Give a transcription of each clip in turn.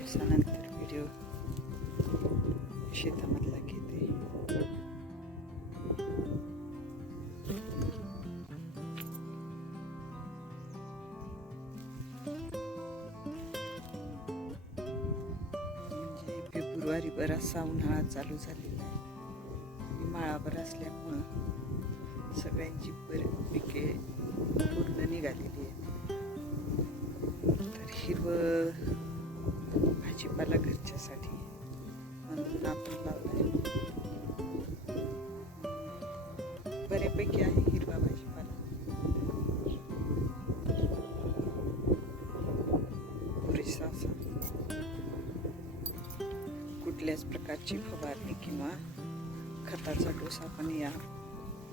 दिवसानंतर व्हिडिओ शेतामधला घेते. म्हणजे फेब्रुवारी बराचसा उन्हाळा चालू झालेला आहे आणि माळाभर असल्यामुळं सगळ्यांची पिके पूर्ण निघालेली आहे. तर हिरवं भाजीपाला घरच्यासाठी म्हणून आपण लावलाय. बऱ्यापैकी आहे हिरवा भाजीपाला. पुरेसा असा कुठल्याच प्रकारची फवारणी किंवा खताचा डोस आपण या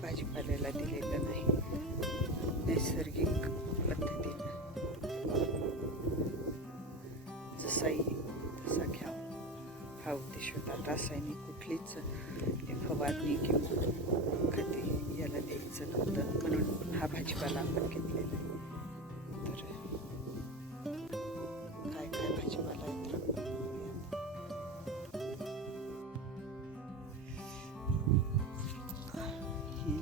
भाजीपाल्याला दिलेला नाही. नैसर्गिक पद्धतीनं जसा येईल तसा घ्यावा हा उद्देश होता. रासायनिक कुठलीच फवारणी किंवा खते याला द्यायचं नव्हतं म्हणून हा भाजीपाला आपण घेतलेला आहे. तर काय काय भाजीपाला आहे तर ही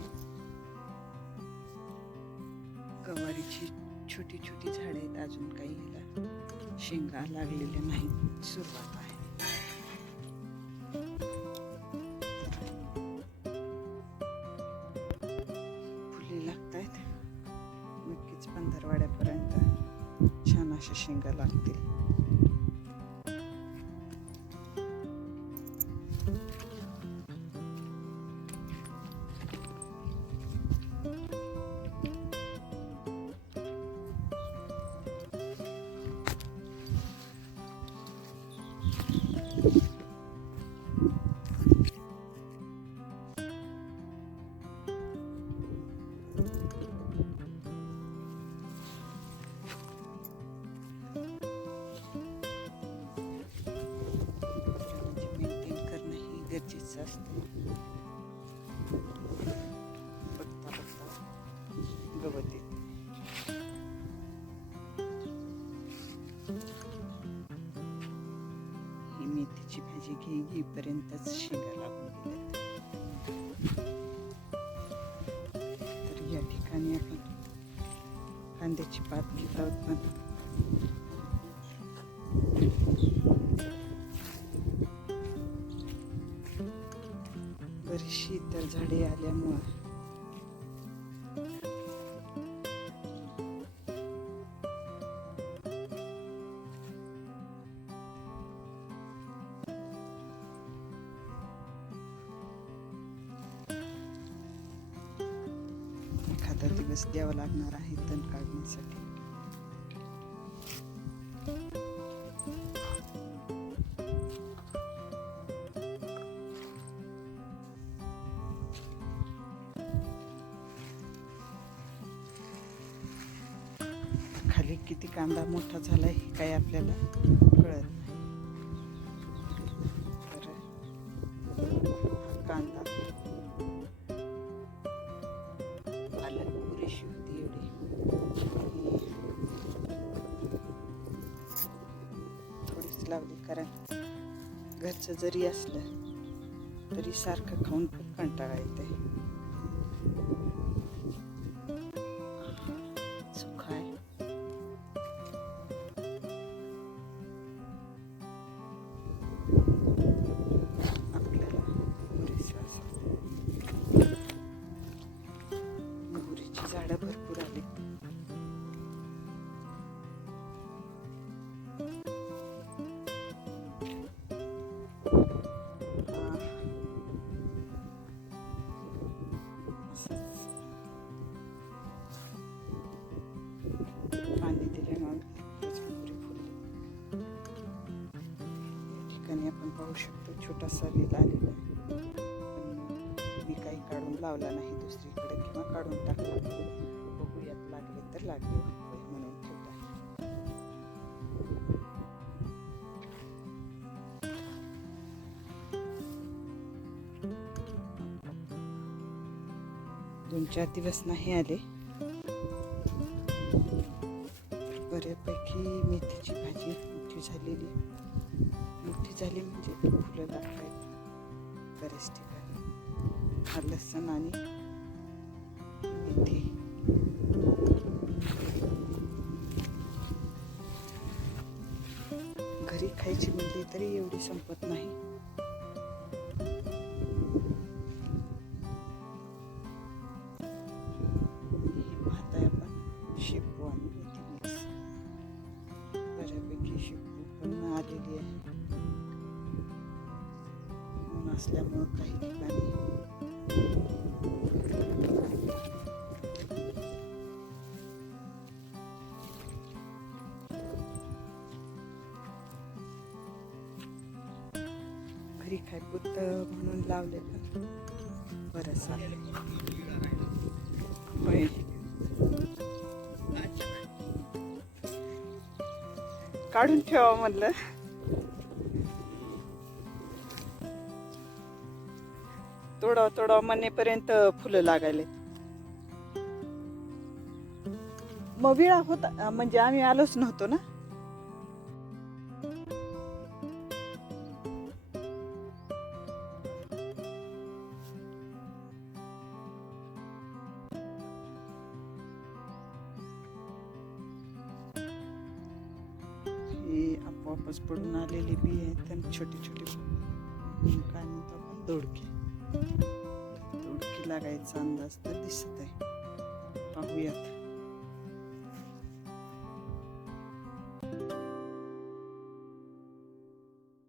गवारीची छोटी छोटी झाडे आहेत. अजून काही याला शेंगा लागलेल्या नाही, सुरुवात आहे. फुले लागतायत. नक्कीच पंधरवाड्यापर्यंत छान अशा शेंगा लागतील. गरजेचं असते. बघता बघता गवत येते. ही मेथीची भाजी घेईपर्यंतच शेंगा लागून गेल्या. तर या ठिकाणी आपण कांद्याची पात घेत आहोत. पण बरीचशी इतर झाडे आल्यामुळं एखादा दिवस द्यावा लागणार आहे तण काढण्यासाठी. खाली किती कांदा मोठा झाला हे काही आपल्याला कळत नाही. तर कांदा आलं पुरेशी होती एवढी. थोडीच लावली कारण घरचं जरी असलं तरी सारखं खाऊन खूप कंटाळा येते. आपल्याला पुरेसा मोहरीची झाडं भरपूर आली. पाणी दिल्यामुळे आपण पाहू शकतो छोटासा वेल आलेला आहे. मी काही काढून लावला नाही दुसरीकडे किंवा काढून टाकला. बघूयात लागले तर लागले म्हणून ठेवला. दोन चार दिवस नाही आले. बऱ्यापैकी मेथीची भाजी मोठी झालेली. मोठी झाली म्हणजे फुलं लागतात बऱ्याच ठिकाणी. हा लसूण आणि मेथी. घरी खायची म्हणजे तरी एवढी संपत नाही. हे पाहताय आपण शेपू आणि मेथी मिक्स. बऱ्यापैकी शेपू पण आलेली आहे. ऊन असल्यामुळं काही ठिकाणी घरी खाय पुरतं म्हणून लावलेलं बरंच आहे. होय. काढून ठेवा म्हणलं. तोडाव म्हणेपर्यंत फुलं लागायले. मग विळा होता म्हणजे आम्ही आलोच नव्हतो ना. हे आपोआपच पडून आलेली बी आहे. त्यांना छोटी छोटी काय म्हणतो आपण दोडकी. दोडकी लागायचा अंदाज तर दिसत आहे. पाहूयात.